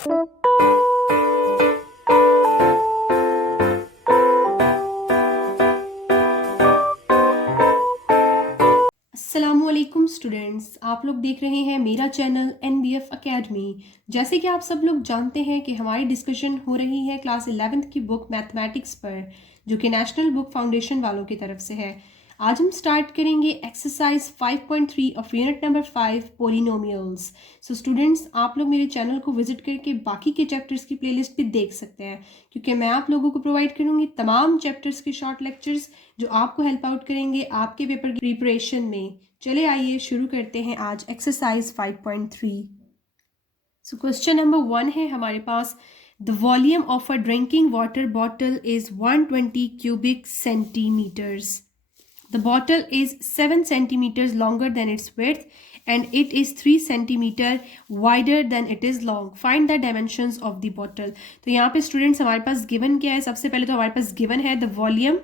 अस्सलामुअलैकुम स्टूडेंट्स, आप लोग देख रहे हैं मेरा चैनल NBF अकेडमी। जैसे कि आप सब लोग जानते हैं कि हमारी डिस्कशन हो रही है क्लास 11th की बुक मैथमेटिक्स पर, जो कि नेशनल बुक फाउंडेशन वालों की तरफ से है। आज हम स्टार्ट करेंगे exercise 5.3 of unit number 5 polynomials. So students, आप लोग मेरे चैनल को विजिट करके बाकी के चैप्टर्स की प्लेलिस्ट भी देख सकते हैं, क्योंकि मैं आप लोगों को प्रोवाइड करूंगी तमाम चैप्टर्स के शॉर्ट लेक्चर्स जो आपको हेल्प आउट करेंगे आपके पेपर की प्रिपरेशन में। चले आइए शुरू करते हैं आज एक्सरसाइज 5.3। सो क्वेश्चन नंबर 1 है हमारे पास, the volume of a drinking water bottle is 120 cubic centimeters. The bottle is 7 centimeters longer than its width and it is 3 centimeter wider than it is long. Find the dimensions of the bottle. तो यहाँ पे students हमारे पास given क्या है? सबसे पहले तो हमारे पास गिवन है the volume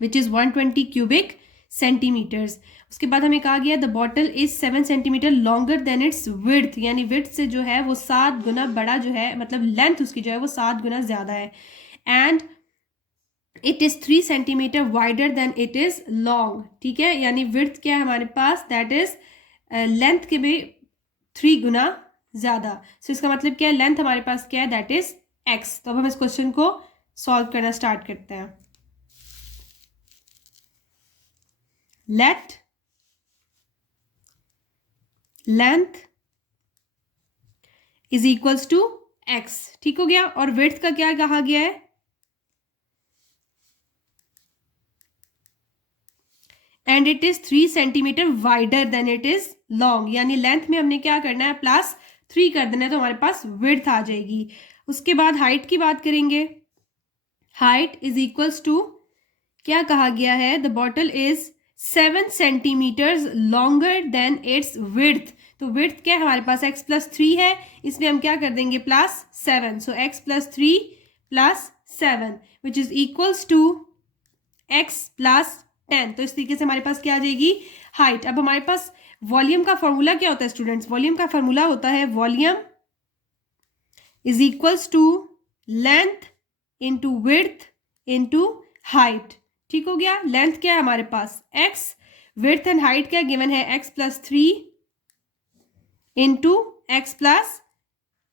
which is 120 cubic centimeters. उसके बाद हमें कहा गया the bottle is 7 centimetre longer than its width, यानी विड्थ से जो है वो 7 गुना बड़ा जो है, मतलब लेंथ उसकी जो है वो 7 गुना ज़्यादा है। And it is 3 centimetre wider than it is long. ठीक है, यानी विड्थ क्या है हमारे पास, दैट इज लेंथ के भी 3 गुना ज़्यादा। सो इसका मतलब क्या है, लेंथ हमारे पास क्या है, दैट इज x। तो अब हम इस क्वेश्चन को सॉल्व करना स्टार्ट करते हैं। Let length is equals to x। ठीक हो गया। और विड्थ का क्या कहा गया है, and it is 3 centimetre wider than it is long, यानी लेंथ में हमने क्या करना है, +3 कर देना है, तो हमारे पास विड्थ आ जाएगी। उसके बाद हाइट की बात करेंगे। हाइट इज इक्वल्स टू क्या कहा गया है, the bottle is 7 centimetres longer than its width. तो विड्थ क्या है हमारे पास, x + 3 है, इसमें हम क्या कर देंगे +7। So x + 3 + 7 which is equals to x + 10। तो इस तरीके से हमारे पास क्या आ जाएगी, हाइट। अब हमारे पास वॉल्यूम का फॉर्मूला क्या होता है स्टूडेंट्स, वॉल्यूम का फॉर्मूला होता है volume is equals to length into width into height. ठीक हो गया। लेंथ क्या है हमारे पास x, विड्थ एंड हाइट क्या गिवन है, x + 3 इंटू x +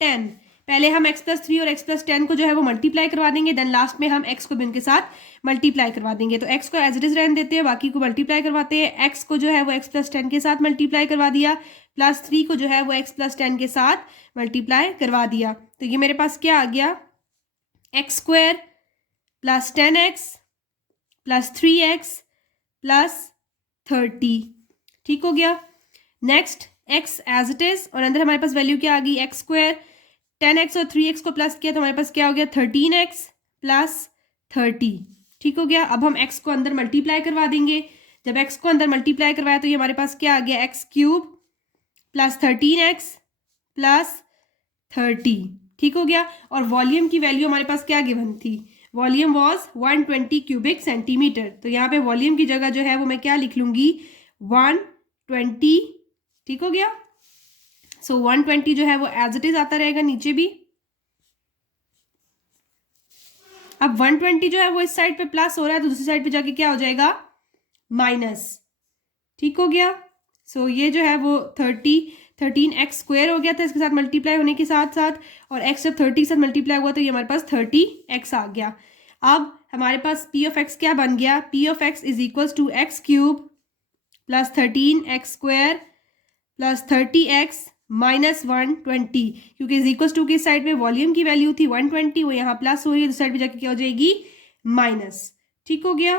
10। पहले हम x + 3 और x + 10 को जो है वो मल्टीप्लाई करवा देंगे, देन लास्ट में हम x को भी उनके साथ मल्टीप्लाई करवा देंगे। तो x को एज इट इज रहने देते हैं, बाकी को मल्टीप्लाई करवाते हैं। x को जो है वो x + 10 के साथ मल्टीप्लाई करवा दिया, +3 को जो है वो x + 10 के साथ मल्टीप्लाई करवा दिया। तो ये मेरे पास क्या आ गया, x² + 10x + 3x + 30। ठीक हो गया। Next x as it is, और अंदर हमारे पास वैल्यू क्या आ गई, x², 10x और 3x को प्लस किया तो हमारे पास क्या हो गया, 13x + 30। ठीक हो गया। अब हम x को अंदर मल्टीप्लाई करवा देंगे। जब x को अंदर मल्टीप्लाई करवाया तो ये हमारे पास क्या आ गया, x³ + 13x + 30। ठीक हो गया। और वॉल्यूम की वैल्यू हमारे पास क्या गिवन थी, वॉल्यूम वॉज 120 cubic centimeter। तो यहाँ पे वॉल्यूम की जगह जो है वो मैं क्या लिख लूंगी, 120। ठीक हो गया। सो 120 जो है वो एज इट इज आता रहेगा नीचे भी। अब 120 जो है वो इस साइड पे प्लस हो रहा है, तो दूसरी साइड पे जाके क्या हो जाएगा, माइनस। ठीक हो गया। सो ये जो है वो 13x² हो गया था इसके साथ मल्टीप्लाई होने के साथ साथ, और x जब 30 के साथ मल्टीप्लाई हुआ तो ये हमारे पास 30x आ गया। अब हमारे पास p(x) क्या बन गया, p(x) is equals to x³ + 13x² + 30x - 120, क्योंकि इज इक्वल्स टू की साइड पे वॉल्यूम की वैल्यू थी 120, वो यहाँ प्लस हो रही है, दूसरी साइड पे जाके क्या हो जाएगी, माइनस। ठीक हो गया।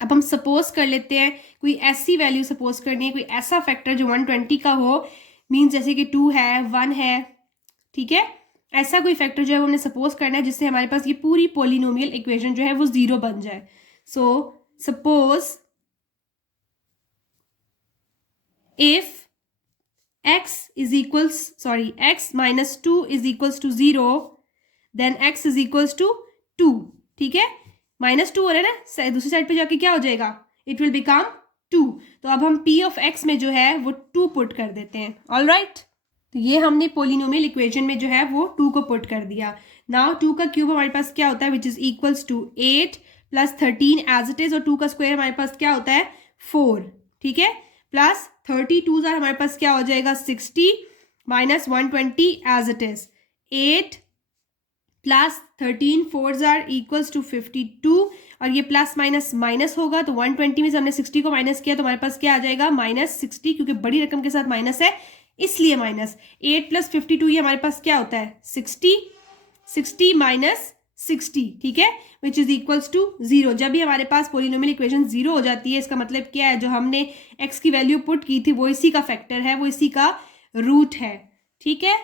अब हम सपोज कर लेते हैं, कोई ऐसी वैल्यू सपोज करनी है, कोई ऐसा फैक्टर जो 120 का हो, मीन्स जैसे कि 2 है, 1 है। ठीक है, ऐसा कोई फैक्टर जो है वो हमने सपोज करना है जिससे हमारे पास ये पूरी पोलिनोमियल इक्वेशन जो है वो 0 बन जाए। So suppose if x - 2 is equals to 0, then x is equals to 2। ठीक है, -2 हो रहा है ना, दूसरी साइड पे जाके क्या हो जाएगा, इट विल बिकम 2। तो अब हम p(x) में जो है वो 2 पुट कर देते हैं। All right. तो ये हमने पोलिनोमियल इक्वेशन में जो है वो 2 को पुट कर दिया। नाउ 2 का क्यूब हमारे पास क्या होता है, which is equals to 8 plus 13 as it is, और 2 का स्क्वायर हमारे पास क्या होता है 4, ठीक है, प्लस 32 हमारे पास क्या हो जाएगा 60 minus 120 as it is, 8 plus 13 4 are equals to 52, और ये प्लस माइनस माइनस होगा तो 120 में से हमने 60 को माइनस किया तो हमारे पास क्या आ जाएगा -60, क्योंकि बड़ी रकम के साथ माइनस है इसलिए माइनस। 8 प्लस 52 ये हमारे पास क्या होता है 60, 60 माइनस 60, ठीक है, विच इज इक्वल्स टू 0। जब भी हमारे पास पोलिनोमियल इक्वेशन 0 हो जाती है इसका मतलब क्या है, जो हमने x की वैल्यू पुट की थी वो इसी का फैक्टर है, वो इसी का रूट है, ठीक है।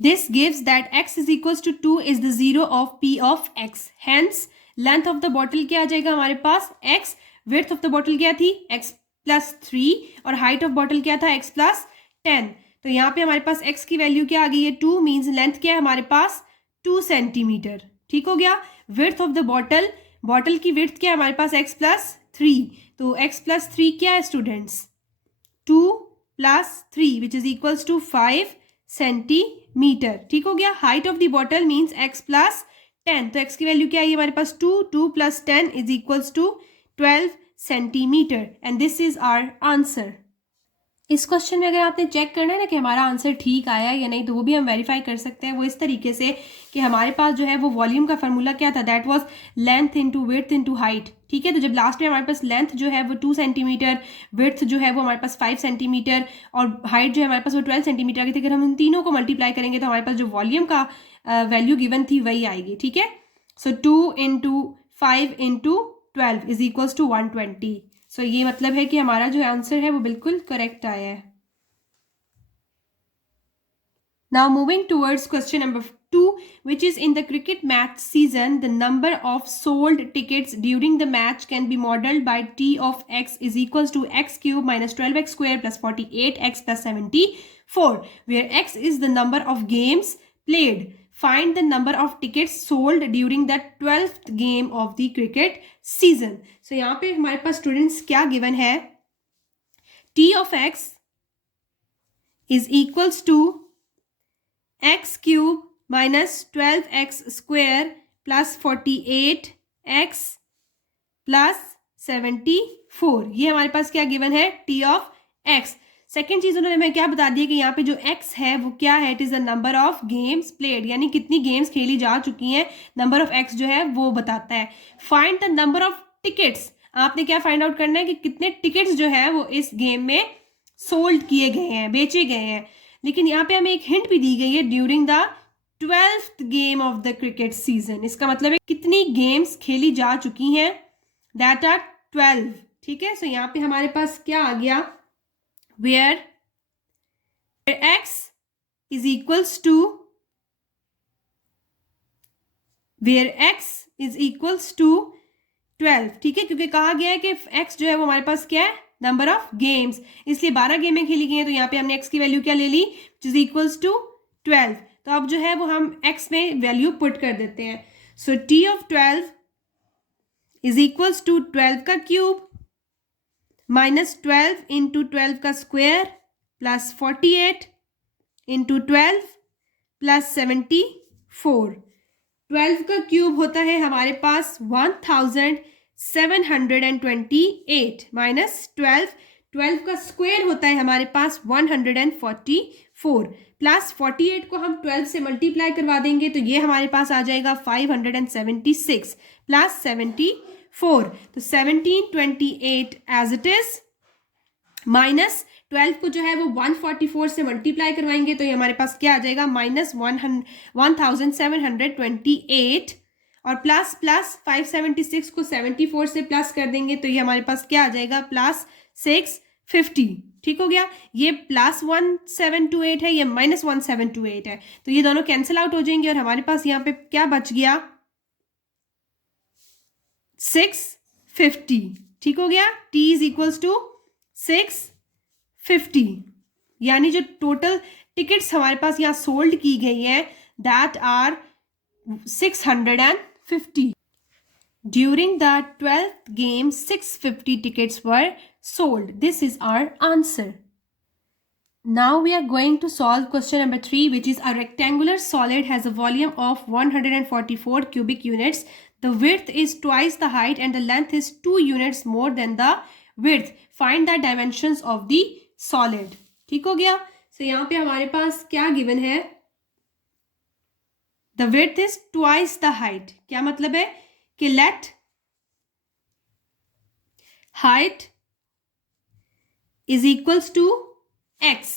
This gives that x is equals to 2 is the zero of p of x. Hence, length of the bottle क्या आ जाएगा हमारे पास x, width of the bottle क्या थी x plus 3, और height of bottle क्या था x plus 10। तो यहाँ पे हमारे पास x की वैल्यू क्या आ गई है 2, मीन्स लेंथ क्या है हमारे पास 2 सेंटीमीटर, ठीक हो गया। width of the bottle, bottle की width क्या है हमारे पास x plus 3, तो x plus 3 क्या है students 2 plus 3 which is equals to 5 centimetre, ठीक हो गया। Height of the bottle means x plus 10, तो x की वैल्यू क्या है हमारे पास 2 plus 10 is equals to 12 centimetre, and this is our answer. इस क्वेश्चन में अगर आपने चेक करना है ना कि हमारा आंसर ठीक आया या नहीं, तो वो भी हम वेरीफाई कर सकते हैं। वो इस तरीके से कि हमारे पास जो है वो वॉल्यूम का फार्मूला क्या था, that was length into width into height, ठीक है। तो जब लास्ट में हमारे पास लेंथ जो है वो 2 सेंटीमीटर, विड्थ जो है वो हमारे पास 5 सेंटीमीटर, और हाइट जो है हमारे पास वो 12 सेंटीमीटर की थी, अगर हम इन तीनों को मल्टीप्लाई करेंगे तो हमारे पास जो वॉल्यूम का वैल्यू गिवन थी वही आएगी, ठीक है। So 2 into 5 into 12 is equals to 120। So ये मतलब है कि हमारा जो आंसर है वो बिल्कुल करेक्ट आया है। Now moving towards question number 2, which is in the cricket match season, the number of sold tickets during the match can be modeled by T of x is equals to x cube minus 12x square plus 48x plus 74, where x is the number of games played. Find the number of tickets sold during the 12th game of the cricket season. So यहाँ पे हमारे पास students क्या given है, T of x is equals to x cube minus 12x square plus 48x plus 74, ये हमारे पास क्या given है T of x। सेकेंड चीज उन्होंने हमें क्या बता दिया कि यहाँ पे जो x है वो क्या है, it is the number of games played, यानी कितनी गेम्स खेली जा चुकी हैं, नंबर ऑफ x जो है वो बताता है। Find the number of tickets, आपने क्या फाइंड आउट करना है कि कितने टिकट्स जो है वो इस गेम में सोल्ड किए गए हैं, बेचे गए हैं। लेकिन यहाँ पे हमें एक हिंट भी दी गई है, during the 12th game of the cricket season, इसका मतलब है कितनी गेम्स खेली जा चुकी हैं, दैट आर 12, ठीक है। सो यहाँ पे हमारे पास क्या आ गया, where x is equals to 12, ठीक है, क्योंकि कहा गया है कि x जो है वो हमारे पास क्या है नंबर ऑफ गेम्स, इसलिए 12 गेमें खेली गई हैं, तो यहाँ पे हमने x की वैल्यू क्या ले ली, इज इक्वल्स टू 12। तो अब जो है वो हम x में वैल्यू पुट कर देते हैं। So t of 12 is equals to 12 का क्यूब माइनस 12 इंटू 12 का स्क्वायर प्लस 48 इंटू 12 प्लस 74। 12 का क्यूब होता है हमारे पास 1728 माइनस 12 का स्क्वायर होता है हमारे पास 144, प्लस 48 को हम 12 से मल्टीप्लाई करवा देंगे तो ये हमारे पास आ जाएगा 576 प्लस 74, तो 1728 एज इट इज, माइनस 12 को जो है वो 144 से मल्टीप्लाई करवाएंगे तो ये हमारे पास क्या आ जाएगा माइनस 1728, और प्लस 576 को 74 से प्लस कर देंगे तो ये हमारे पास क्या आ जाएगा प्लस 650, ठीक हो गया। ये प्लस 1728 है, ये माइनस 1728 है, तो ये दोनों कैंसिल आउट हो जाएंगे और हमारे पास यहाँ पे क्या बच गया 650, ठीक हो गया। t इज इक्वल्स टू 650, यानी जो टोटल टिकट्स हमारे पास यहाँ सोल्ड की गई है that are 650। During the 12th game 650 tickets were sold. This is our answer. Now we are going to solve question number 3, which is a rectangular solid has a volume of 144 cubic units. The width is twice the height and the length is 2 units more than the width. Find the dimensions of the solid. ठीक हो गया? So यहाँ पे हमारे पास क्या given है? The width is twice the height. क्या मतलब है कि let height is equals to x.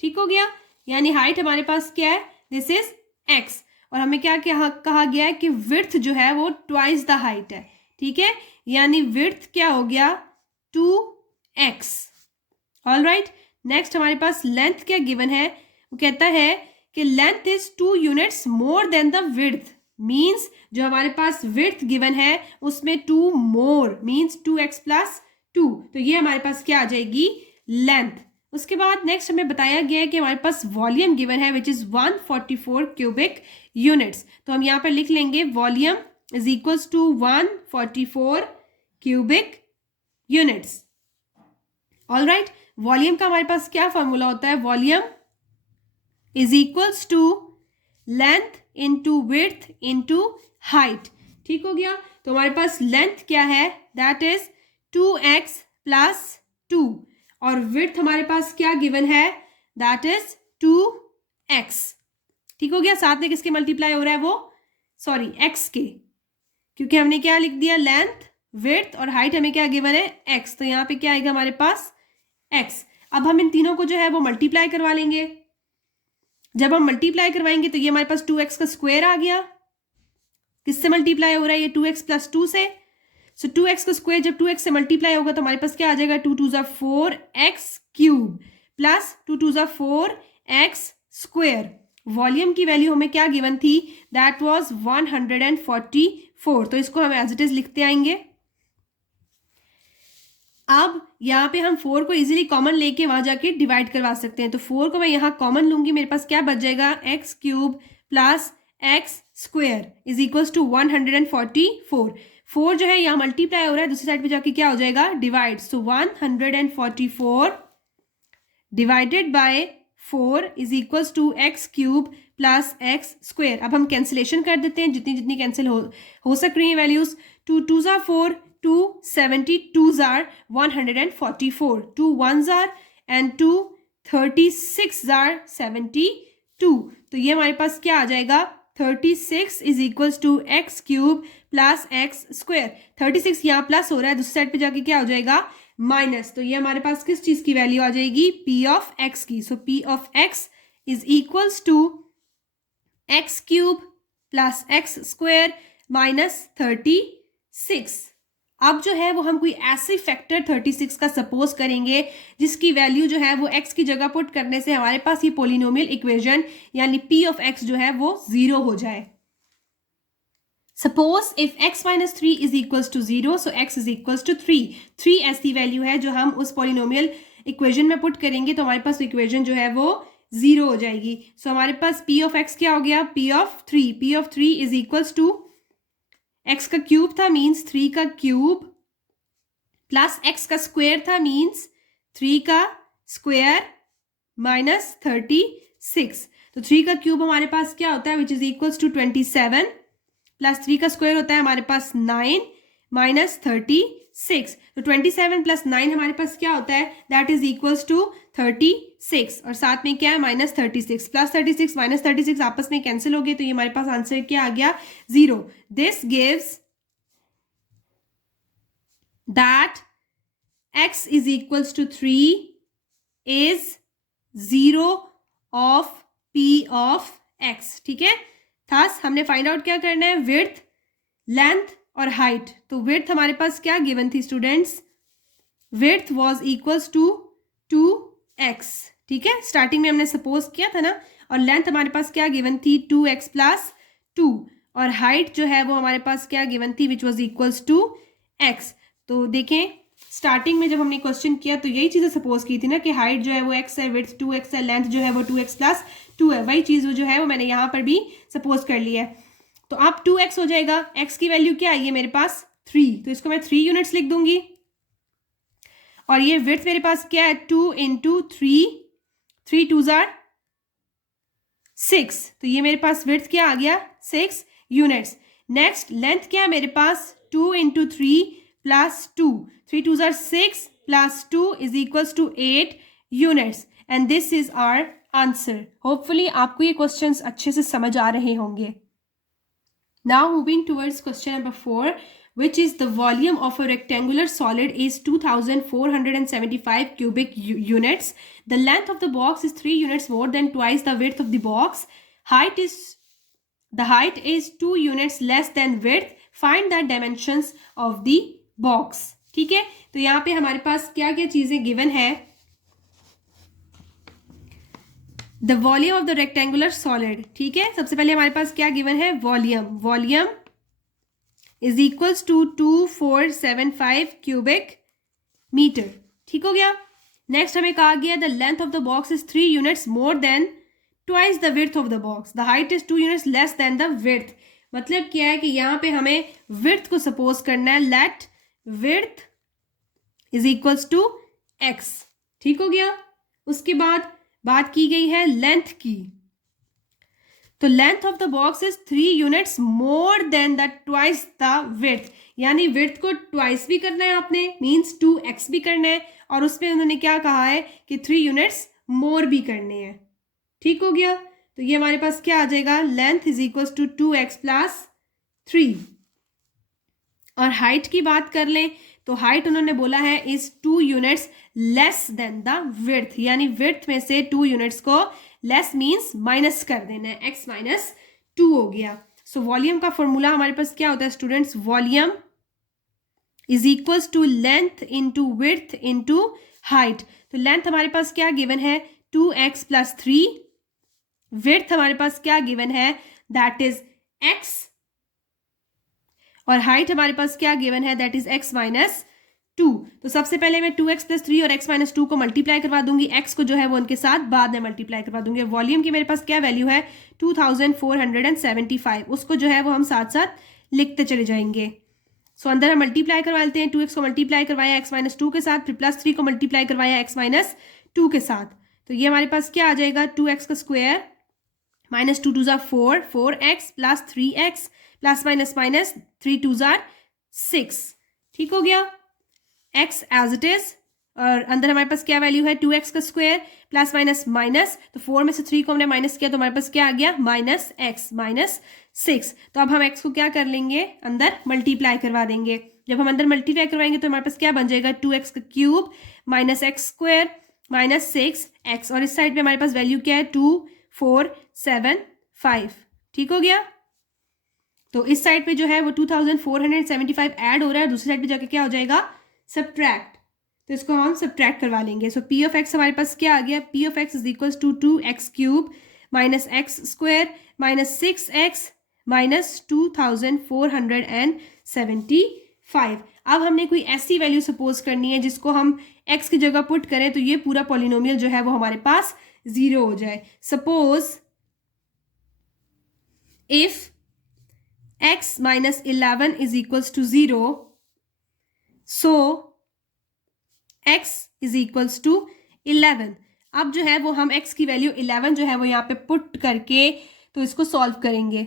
ठीक हो गया? यानी हाइट हमारे पास क्या है? This is x. और हमें क्या कहा गया है कि विड्थ जो है वो ट्वाइस द हाइट है. ठीक है, यानी विड्थ क्या हो गया? 2x. All right. नेक्स्ट हमारे पास लेंथ क्या गिवन है? वो कहता है कि length is 2 units more then the width. Means जो हमारे पास विड्थ गिवन है उसमें 2 मोर मीन्स 2x प्लस 2. तो ये हमारे पास क्या आ जाएगी? लेंथ. उसके बाद नेक्स्ट हमें बताया गया है कि हमारे पास वॉल्यूम गिवन है विच इज 144 क्यूबिक यूनिट्स. तो हम यहाँ पर लिख लेंगे volume is equals to 144 cubic units. All right. Volume का हमारे पास क्या फॉर्मूला होता है? Volume is equals to length into width into height. ठीक हो गया? तो हमारे पास लेंथ क्या है? दैट इज 2x प्लस 2 और विड्थ हमारे पास क्या गिवन है? That is 2x. ठीक हो गया? साथ में किसके मल्टीप्लाई हो रहा है? वो सॉरी x के, क्योंकि हमने क्या लिख दिया? लेंथ, विड्थ और हाइट हमें क्या गिवन है? x. तो यहाँ पे क्या आएगा हमारे पास? x. अब हम इन तीनों को जो है वो मल्टीप्लाई करवा लेंगे. जब हम मल्टीप्लाई करवाएंगे तो ये हमारे पास 2x का स्क्वायर आ गया. किससे मल्टीप्लाई हो रहा है? ये 2x प्लस 2 से. सो 2x का स्क्वायर जब 2x से मल्टीप्लाई होगा तो हमारे पास क्या आ जाएगा? 2 2 4x cube plus 2 2 4x square. Volume की वैल्यू हमें क्या गिवन थी? That was 144. तो इसको हम एज इट इज लिखते आएंगे. अब यहाँ पे हम 4 को इजीली कॉमन लेके वहां जाके डिवाइड करवा सकते हैं. तो 4 को मैं यहाँ कॉमन लूंगी. मेरे पास क्या बच जाएगा? x cube plus x square is equals to 144. 4 जो है यहाँ मल्टीप्लाई हो रहा है, दूसरी साइड पे जाके क्या हो जाएगा? Divide. So 144 divided by 4 is equals to x cube plus x square. अब हम कैंसिलेशन कर देते हैं, जितनी जितनी कैंसिल हो सक रही है values. 2 2 4 2 72 are 144. 2 1s are and 2 36 are 72. तो ये हमारे पास क्या आ जाएगा? 36 is equals to x cube plus x square. 36 यहाँ प्लस हो रहा है, दूसरी साइड पे जाके क्या हो जाएगा? माइनस. तो ये हमारे पास किस चीज की वैल्यू आ जाएगी? p ऑफ x की. So p of x is equals to x cube plus x square minus 36. अब जो है वो हम कोई ऐसे फैक्टर 36 का सपोज करेंगे जिसकी वैल्यू जो है वो x की जगह पुट करने से हमारे पास ये पोलिनोमियल इक्वेशन यानी p ऑफ x जो है वो 0 हो जाए. Suppose if x minus 3 is equals to 0, so x is equals to 3. 3 ऐसी वैल्यू है जो हम उस पोलिनोमियल इक्वेशन में पुट करेंगे तो हमारे पास इक्वेशन जो है वो 0 हो जाएगी. सो हमारे पास p ऑफ x क्या हो गया? p of 3. p of 3 is equals to x का क्यूब था मीन्स 3 का क्यूब प्लस x का स्क्वायर था मीन्स 3 का स्क्वायर माइनस 36. तो 3 का क्यूब हमारे पास क्या होता है? Which is equals to 27 plus 3 का स्क्वायर होता है हमारे पास 9 माइनस 36. तो 27 प्लस 9 हमारे पास क्या होता है? दैट इज इक्वल्स टू 36 और साथ में क्या है? माइनस 36. प्लस 36 माइनस 36 आपस में कैंसिल हो गए तो ये हमारे पास आंसर क्या आ गया? 0. This gives that x is equals to 3 is 0 of p of x. ठीक है, थस हमने फाइंड आउट क्या करना है? विड्थ, लेंथ और हाइट. तो विड्थ हमारे पास क्या गिवन थी students? Width was equals to 2x. ठीक है, स्टार्टिंग में हमने सपोज किया था ना. और लेंथ हमारे पास क्या गिवन थी? 2x plus 2. और हाइट जो है वो हमारे पास क्या गिवन थी? Which was equals to x. तो देखें स्टार्टिंग में जब हमने क्वेश्चन किया तो यही चीज़ें सपोज की थी ना कि हाइट जो है वो x है, विड्थ 2x है, लेंथ जो है वो 2x प्लस 2 है. वही चीज़ जो है वो मैंने यहाँ पर भी सपोज कर ली है. तो अब 2x हो जाएगा. x की वैल्यू क्या आई है मेरे पास? 3. तो इसको मैं 3 यूनिट्स लिख दूंगी. और ये विड्थ मेरे पास क्या है? 2 इंटू 3 3 2s are 6, तो ये मेरे पास विड्थ क्या आ गया 6 यूनिट्स। नेक्स्ट लेंथ क्या है मेरे पास 2 into 3 plus 2, 3 2s are 6 plus 2 is equals to 8 units and this is our answer. Hopefully आपको ये क्वेश्चंस अच्छे से समझ आ रहे होंगे। Now moving towards question number 4, which is the volume of a rectangular solid is 2475 cubic units. The length of the box is 3 units more than twice the width of the box. The height is 2 units less than width. Find the dimensions of the box. ठीक है, तो यहाँ पे हमारे पास क्या क्या चीजें गिवन है। The volume of the rectangular solid, ठीक है, सबसे पहले हमारे पास क्या गिवन है volume is equals to 2475 cubic metre. ठीक हो गया। नेक्स्ट हमें कहा गया the length of the box is 3 units more than twice the width of the box, the height is 2 units less than the width. मतलब क्या है कि यहाँ पे हमें विड्थ को सपोज करना है, let width is equals to x. ठीक हो गया। उसके बाद बात की गई है लेंथ की, तो length of the box is 3 units more then the twice the width, यानी विड्थ को ट्वाइस भी करना है आपने, मीन्स 2x भी करना है, और उसमें उन्होंने क्या कहा है कि 3 यूनिट्स मोर भी करने हैं। ठीक हो गया। तो ये हमारे पास क्या आ जाएगा, length is equals to 2x plus 3। और हाइट की बात कर लें तो हाइट उन्होंने बोला है is 2 units less than the width, यानी विड्थ में से 2 यूनिट्स को लेस मीन्स माइनस कर देना है, x माइनस 2 हो गया। सो वॉल्यूम का फॉर्मूला हमारे पास क्या होता है students, volume is equals to length into width into height. तो लेंथ हमारे पास क्या गिवन है 2x प्लस 3, विड्थ हमारे पास क्या गिवन है दैट इज x, और हाइट हमारे पास क्या गिवन है दैट इज x माइनस 2। तो सबसे पहले मैं 2x प्लस 3 और x माइनस 2 को मल्टीप्लाई करवा दूंगी, x को जो है वो उनके साथ बाद में मल्टीप्लाई करवा दूंगी। वॉल्यूम की मेरे पास क्या वैल्यू है 2475, उसको जो है वो हम साथ साथ लिखते चले जाएंगे। सो अंदर हम मल्टीप्लाई करवा लेते हैं, 2x को मल्टीप्लाई करवाया x माइनस 2 के साथ, फिर प्लस 3 को मल्टीप्लाई करवाया x माइनस 2 के साथ। तो ये हमारे पास क्या आ जाएगा 2x का square minus 2 2 4, 4x plus 3x plus minus minus 3 2 6। ठीक हो गया। x एज इट इज, और अंदर हमारे पास क्या वैल्यू है 2x का स्क्वायर प्लस माइनस माइनस, तो 4 में से 3 को हमने माइनस किया तो हमारे पास क्या आ गया माइनस x माइनस 6। तो अब हम x को क्या कर लेंगे अंदर मल्टीप्लाई करवा देंगे। जब हम अंदर मल्टीप्लाई करवाएंगे तो हमारे पास क्या बन जाएगा 2x का cube minus x square minus 6x, और इस साइड में हमारे पास वैल्यू क्या है 2 4 7 5। ठीक हो गया। तो इस साइड पे जो है वो 2475 ऐड हो रहा है, दूसरी साइड पे जाके क्या हो जाएगा सब्ट्रैक्ट, तो इसको हम सब्ट्रैक्ट करवा लेंगे। सो पी ऑफ एक्स हमारे पास क्या आ गया, p of x is equals to 2x cube minus x square minus 6x minus 2475। अब हमने कोई ऐसी वैल्यू सपोज करनी है जिसको हम x की जगह पुट करें तो ये पूरा पॉलिनोमियल जो है वो हमारे पास 0 हो जाए। Suppose if x minus 11 is equals to 0, so x is equals to 11। अब जो है वो हम x की वैल्यू 11 जो है वो यहाँ पे पुट करके तो इसको सॉल्व करेंगे।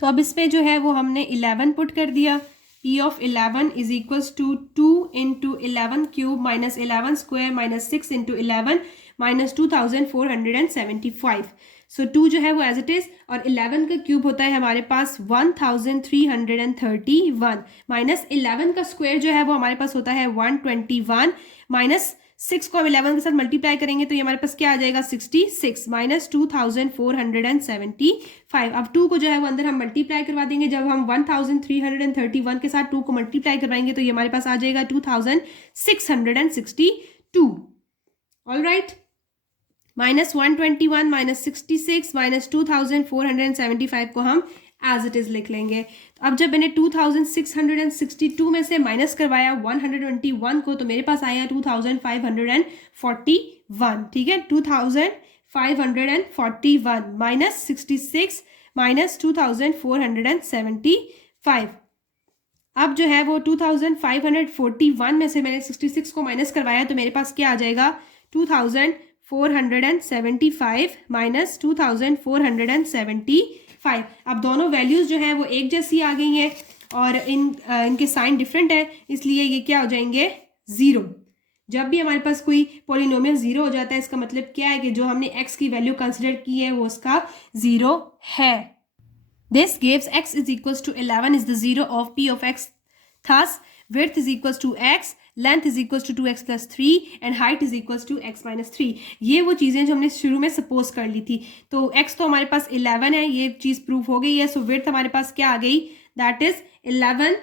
तो अब इसमें जो है वो हमने 11 पुट कर दिया, p of 11 is equals to 2 into 11 cube minus 11 square minus 6 into 11 minus 2475। So 2 जो है वो एज इट इज, और 11 का क्यूब होता है हमारे पास 1331 माइनस 11 का स्क्वायर जो है वो हमारे पास होता है 121 माइनस 6 को हम 11 के साथ मल्टीप्लाई करेंगे तो ये हमारे पास क्या आ जाएगा 66 माइनस 2475। अब 2 को जो है वो अंदर हम मल्टीप्लाई करवा देंगे, जब हम 1331 के साथ 2 को मल्टीप्लाई करवाएंगे तो ये हमारे पास आ जाएगा 2662। ऑलराइट, माइनस 121 माइनस 66 माइनस 2475 को हम एज इट इज लिख लेंगे। तो अब जब मैंने 2662 में से माइनस करवाया 121 को तो मेरे पास आया 2541। ठीक है, 2541 माइनस 66 माइनस 2475। अब जो है वो 2541 में से मैंने 66 को माइनस करवाया तो मेरे पास क्या आ जाएगा 2541 2475 माइनस 2475। अब दोनों वैल्यूज जो है वो एक जैसी आ गई हैं और इनके साइन डिफरेंट है, इसलिए ये क्या हो जाएंगे, जीरो। जब भी हमारे पास कोई पॉलिनोमियल जीरो हो जाता है इसका मतलब क्या है कि जो हमने x की वैल्यू कंसिडर की है वो उसका जीरो है। This gives x is equals to 11 is the zero of p of x. Thus width is equals to x, length is equals to 2x plus 3 and height is equals to x minus 3। ये वो चीज़ें जो हमने शुरू में suppose कर ली थी। तो x तो हमारे पास 11 है, ये चीज़ प्रूफ हो गई है। सो width हमारे पास क्या आ गई, that is 11,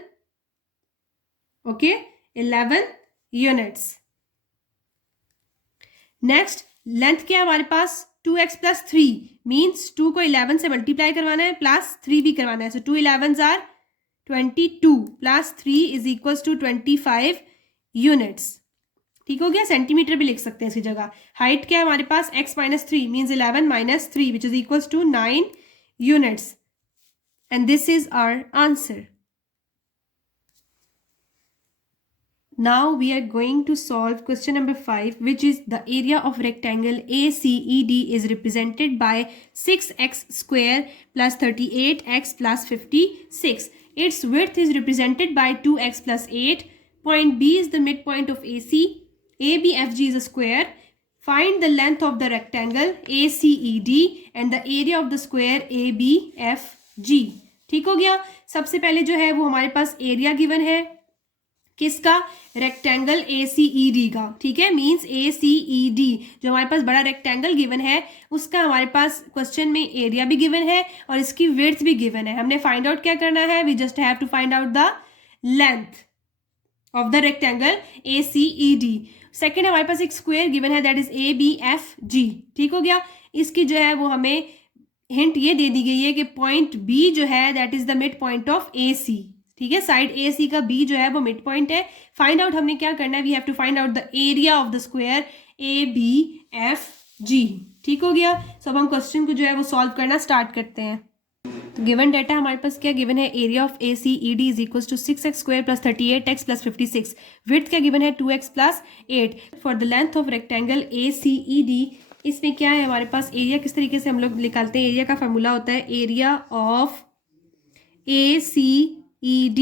okay, 11 units. Next length क्या है हमारे पास, 2x प्लस 3 मीन्स 2 को 11 से मल्टीप्लाई करवाना है प्लस 3 भी करवाना है। So 2 11s are 22 plus 3 is equals to 25 units. ठीक हो गया, सेंटीमीटर भी लिख सकते हैं इसकी जगह। हाइट क्या है हमारे पास, x minus 3 means 11 minus 3 which is equals to 9 units and this is our answer. Now we are going to solve question number 5, which is the area of rectangle ACED is represented by 6x square plus 38x plus 56. Its width is represented by 2x plus 8. Point B is the midpoint of AC. ABFG is a square. Find the length of the rectangle ACED and the area of the square ABFG. ठीक हो गया। सबसे पहले जो है वो हमारे पास एरिया गिवन है, किसका, रेक्टेंगल ACED का। ठीक है, मींस ACED जो हमारे पास बड़ा रेक्टेंगल गिवन है उसका हमारे पास क्वेश्चन में एरिया भी गिवन है और इसकी विड्थ भी गिवन है। हमने फाइंड आउट क्या करना है, we just have to find out the length of the rectangle ACED। Second हमारे पास एक स्क्वायर गिवन है दैट इज ABFG। ठीक हो गया, इसकी जो है वो हमें हिंट ये दे दी गई है कि पॉइंट B जो है that is the mid point of AC। ठीक है, साइड AC का B जो है वो मिड पॉइंट है। फाइंड आउट हमने क्या करना है, we have to find out the area of the square ABFG। ठीक हो गया, सो अब हम क्वेश्चन को जो है वो सॉल्व करना स्टार्ट करते हैं। तो गिवन डाटा हमारे पास क्या गिवन है, area of ACED is equal to 6x square plus 38x plus 56। Width क्या गिवन है, 2x plus 8। For the length of rectangle ACED, इसमें क्या है हमारे पास, एरिया किस तरीके से हम लोग निकालते हैं, एरिया का फॉर्मूला होता है area of ACED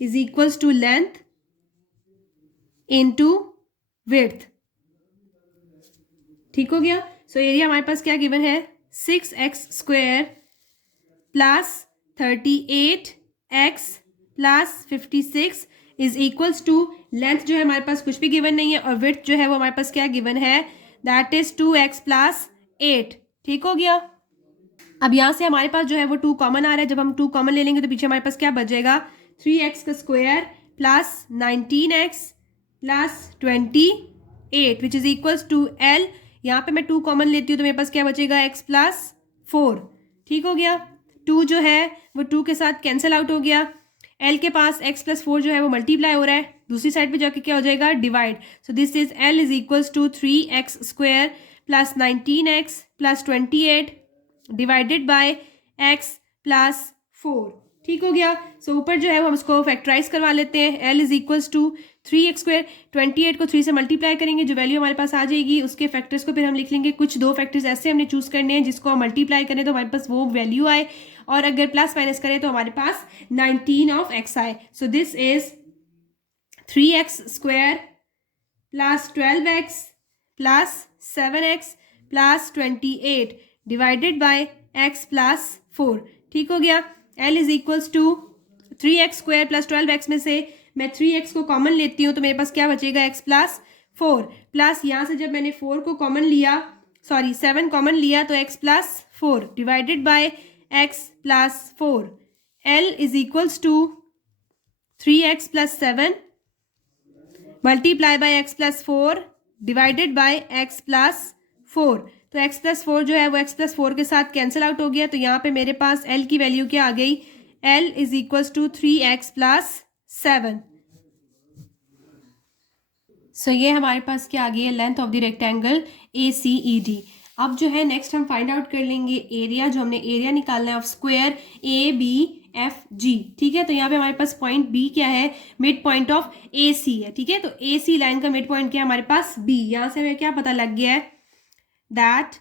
is equals to length into width। ठीक हो गया, सो एरिया हमारे पास क्या गिवन है, 6x square plus 38x plus 56 is equals to length जो है हमारे पास कुछ भी गिवन नहीं है और विड्थ जो है वो हमारे पास क्या गिवन है, दैट इज 2x प्लस 8। ठीक हो गया, अब यहाँ से हमारे पास जो है वो 2 कॉमन आ रहा है। जब हम 2 कॉमन ले लेंगे तो पीछे हमारे पास क्या बचेगा, 3x का square plus 19x plus 28 which is equals to L। यहाँ पे मैं 2 कॉमन लेती हूँ तो मेरे पास क्या बचेगा, x प्लस 4। ठीक हो गया, 2 जो है वो 2 के साथ कैंसिल आउट हो गया। L के पास x प्लस 4 जो है वो मल्टीप्लाई हो रहा है, दूसरी साइड पे जाके क्या हो जाएगा, divide. So this is L is equals to 3x square plus 19x plus 28 divided by x plus 4। ठीक हो गया, सो ऊपर जो है वो हम इसको फैक्टराइज करवा लेते हैं। L is equals to 3x square, 28 को 3 से मल्टीप्लाई करेंगे, जो वैल्यू हमारे पास आ जाएगी उसके फैक्टर्स को फिर हम लिख लेंगे। कुछ 2 फैक्टर्स ऐसे हमने चूज करने हैं जिसको हम मल्टीप्लाई करें तो हमारे पास वो वैल्यू आए और अगर प्लस माइनस करें तो हमारे पास 19 ऑफ x आए। So this is 3x square plus 12x plus 7x plus 28 divided by x plus 4। ठीक हो गया, L is equals to 3x square plus 12x में से मैं 3x को कॉमन लेती हूँ तो मेरे पास क्या बचेगा, x प्लस 4 प्लस यहाँ से जब मैंने 4 को कॉमन लिया, सॉरी 7 कॉमन लिया तो x plus 4 divided by x plus 4। L is equals to 3x plus 7 multiply by x plus 4 divided by x plus 4। तो x प्लस 4 जो है वो x प्लस 4 के साथ कैंसिल आउट हो गया, तो यहाँ पे मेरे पास L की वैल्यू क्या आ गई, L is equals to 3x plus 7। So ये हमारे पास क्या आ गई है, length of the rectangle ACED। अब जो है नेक्स्ट हम फाइंड आउट कर लेंगे एरिया, जो हमने एरिया निकालना है ऑफ स्क्वायर ABFG। ठीक है, तो यहाँ पे हमारे पास पॉइंट B क्या है, मिड पॉइंट ऑफ AC है। ठीक है, तो AC लाइन का मिड पॉइंट क्या है हमारे पास, B। यहाँ से हमें क्या पता लग गया है, that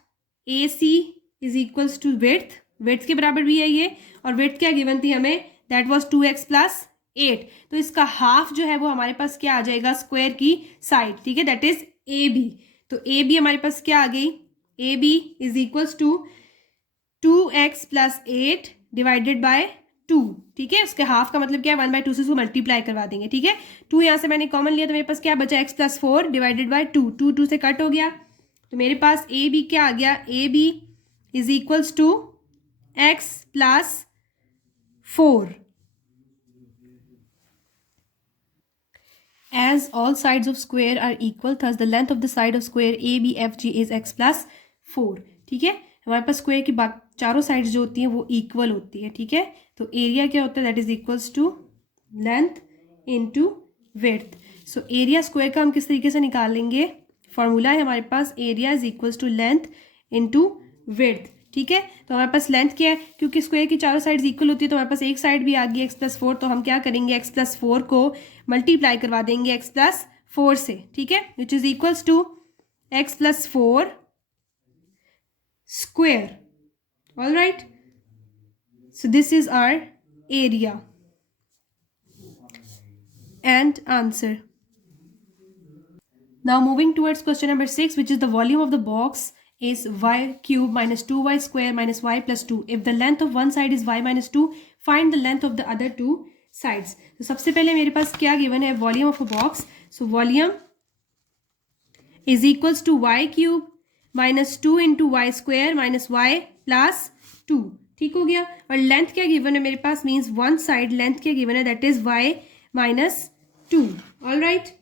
A C is equals to width के बराबर भी है ये, और विड्थ क्या गिवन थी हमें, दैट वॉज 2x + 8। तो इसका हाफ जो है वो हमारे पास क्या आ जाएगा, स्क्वायर की साइड, ठीक है, दैट इज ए बी। तो ए बी हमारे पास क्या आ गई, A B is equals to 2x + 8 divided by 2, ठीक है। उसके हाफ का मतलब क्या है, 1/2 से उसको मल्टीप्लाई करवा देंगे, ठीक है। 2 यहाँ से मैंने कॉमन लिया तो मेरे पास क्या बचा, x + 4 डिवाइडेड बाय 2, 2 से कट हो गया, तो मेरे पास ए बी क्या आ गया, A B is equals to x + 4। As all sides of square are equal, thus the length of the side of square ABFG is x + 4, ठीक है। हमारे पास स्क्वायर की चारों साइड्स जो होती हैं वो इक्वल होती है, ठीक है। तो एरिया क्या होता है, that is equals to length into width. So area square का हम किस तरीके से निकालेंगे, फॉर्मूला है हमारे पास, area is equals to length into width, ठीक है। तो हमारे पास लेंथ क्या है, क्योंकि स्क्वायर की चारों साइड्स इक्वल होती है तो हमारे पास एक साइड भी आ गई x + 4, तो हम क्या करेंगे, x + 4 को मल्टीप्लाई करवा देंगे x + 4 से, ठीक है, which is equals to x + 4 square. All right, so this is our area and answer. Now moving towards question number 6, which is the volume of the box is y³ - 2y² - y + 2. If the length of one side is y - 2, find the length of the other two sides. तो सबसे पहले मेरे पास क्या given है, volume of a box. So volume is equals to y³ - 2 × y² - y + 2, ठीक हो गया। और लेंथ क्या गिवन है मेरे पास, मीन्स वन साइड लेंथ क्या गिवन है, that is y - 2। All right,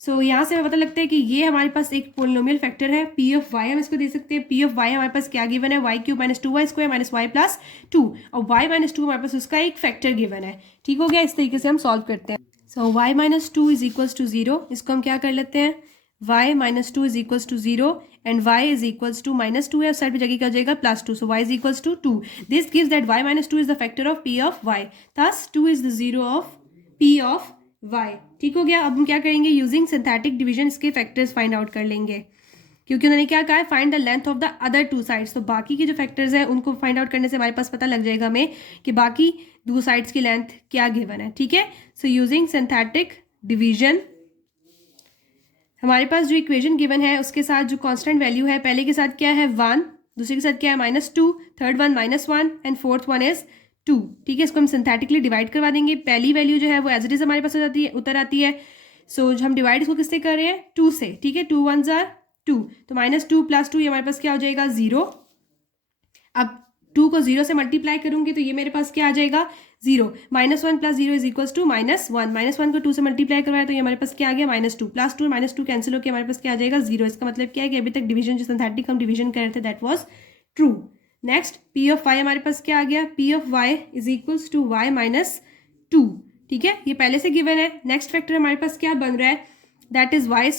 so यहाँ से हमें पता लगता है कि ये हमारे पास एक पोलिनोमियल फैक्टर है, पी ऑफ वाई हम इसको दे सकते हैं। पी ऑफ वाई हमारे पास क्या गिवन है, y³ - 2y² - y + 2, और y - 2 हमारे पास उसका एक फैक्टर गिवन है, ठीक हो गया। इस तरीके से हम सॉल्व करते हैं। सो y - 2 इज इक्वल्स टू 0, इसको हम क्या कर लेते हैं, y - 2 is equals to 0 and y is equals to -2 है, उस साइड पे जगह क्या हो जाएगा, +2, so y is equals to 2। This gives that y - 2 is the factor of p of y, thus 2 is the 0 of p of y, ठीक हो गया। अब हम क्या करेंगे, यूजिंग सिंथेटिक डिवीजन इसके फैक्टर्स फाइंड आउट कर लेंगे, क्योंकि उन्होंने क्या कहा है, find the length of the other two sides. तो बाकी के जो फैक्टर्स हैं उनको फाइंड आउट करने से हमारे पास पता लग जाएगा हमें कि बाकी दो साइड्स की लेंथ क्या गिवन है, ठीक है। सो यूजिंग सिंथेटिक डिवीजन हमारे पास जो इक्वेशन गिवन है उसके साथ जो कांस्टेंट वैल्यू है, पहले के साथ क्या है 1, दूसरे के साथ क्या है -2, third one -1 and fourth one is 2, ठीक है। इसको हम सिंथेटिकली डिवाइड करवा देंगे। पहली वैल्यू जो है वो एज इट इज हमारे पास उतर आती है। सो हम डिवाइड इसको किससे कर रहे हैं, 2 से, ठीक है। 2 1 = 2, तो -2 + 2 ये हमारे पास क्या हो जाएगा, 0। अब 2 को 0 से मल्टीप्लाई करूंगी तो ये मेरे पास क्या आ जाएगा, 0। -1 + 0 इज इक्वल्स टू -1, -1 को 2 से मल्टीप्लाई करवाया तो ये हमारे पास क्या आ गया, -2 + 2 -2 कैंसिल होकर हमारे पास क्या आ जाएगा, 0। इसका मतलब क्या है कि अभी तक डिवीजन जो सिंथेटिक हम डिवीजन कर रहे थे that was true. Next p of y हमारे पास क्या आ गया, p of y is equals to y - 2, ठीक है, ये पहले से गिवन है। नेक्स्ट फैक्टर हमारे पास क्या बन रहा है, दैट इज y²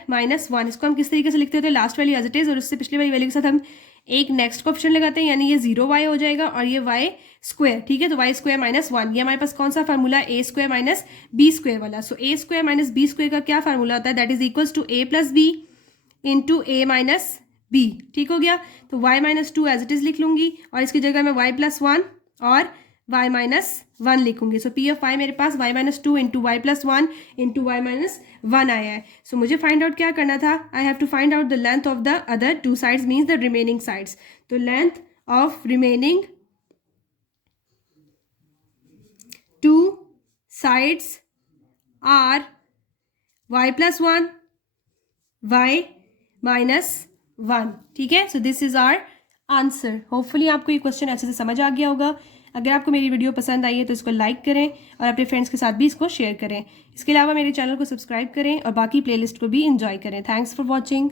- 1। इसको हम किस तरीके से लिखते होते हैं, last value as it is और उससे पिछली वाली वैल्यू के साथ हम एक नेक्स्ट को ऑप्शन लगाते हैं, यानी ये 0y हो जाएगा और ये y², ठीक है। तो y² - 1 ये हमारे पास कौन सा फार्मूला, a² - b² वाला। सो a² - b² का क्या फार्मूला होता है, that is equals to a + b × a - b, ठीक हो गया। तो y - 2 एज इट इज लिख लूंगी और इसकी जगह मैं y + 1 और y - 1 लिखूंगी। सो पी ऑफ वाई मेरे पास y - 2 × y + 1 × y - 1 आया है। सो मुझे फाइंड आउट क्या करना था, I have to find out the length of the other two sides, means the remaining sides. तो length of remaining two sides are y + 1 y - 1, ठीक है। So this is our answer. Hopefully आपको ये question अच्छे से समझ आ गया होगा। अगर आपको मेरी वीडियो पसंद आई है तो इसको लाइक करें और अपने फ्रेंड्स के साथ भी इसको शेयर करें। इसके अलावा मेरे चैनल को सब्सक्राइब करें और बाकी प्लेलिस्ट को भी एंजॉय करें। Thanks for watching.